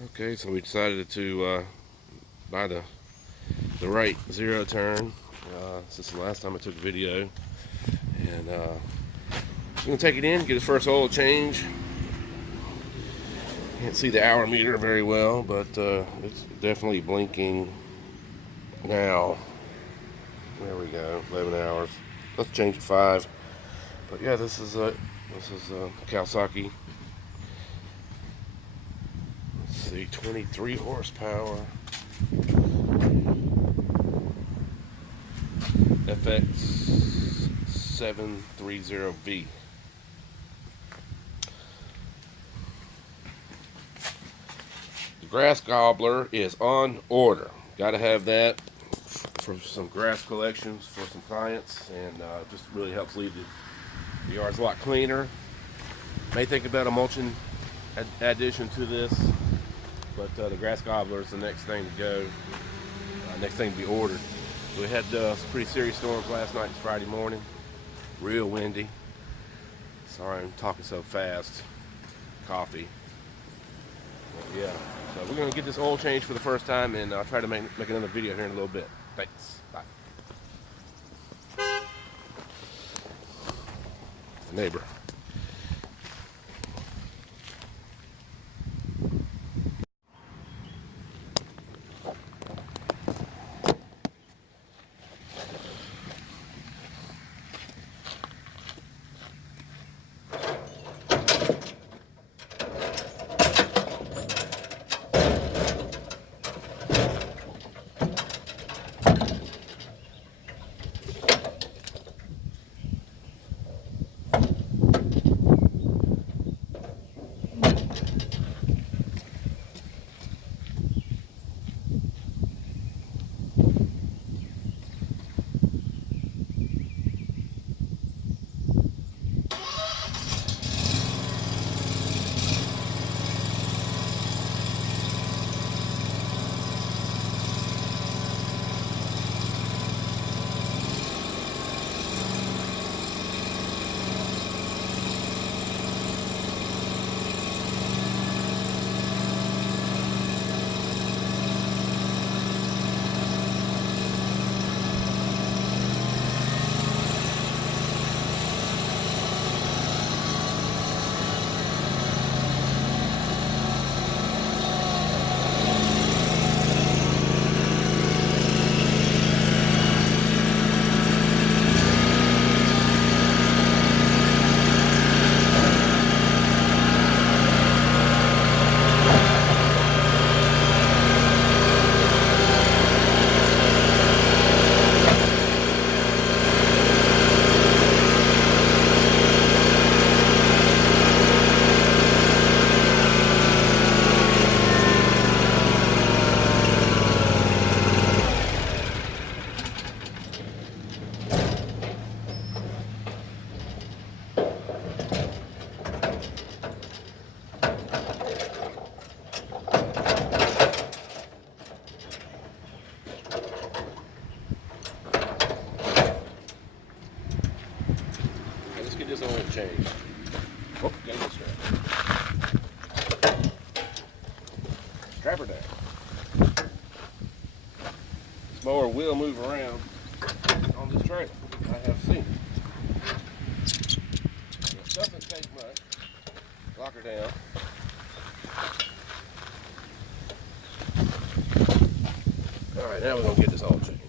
Okay, so we decided to buy the right zero turn. This is the last time I took a video, and we're gonna take it in, get his first oil change. Can't see the hour meter very well, but it's definitely blinking now. There we go, 11 hours. Let's change it 5. But yeah, this is Kawasaki. Let's see, 23 horsepower. FX 730V. The grass gobbler is on order. Got to have that for some grass collections for some clients, and just really helps leave the yards a lot cleaner. May think about a mulching addition to this, but the grass gobbler is the next thing to go, next thing to be ordered. We had some pretty serious storms last night. It's Friday morning, real windy. Sorry I'm talking so fast. Coffee. But yeah, so we're gonna get this oil change for the first time, and I'll try to make another video here in a little bit. Thanks. Bye. Neighbor. Let's get this oil changed. Oh, got this strap. Strap her down. This mower will move around on this trailer. I have seen it. It doesn't take much. Lock her down. All right, now we're gonna get this oil changed.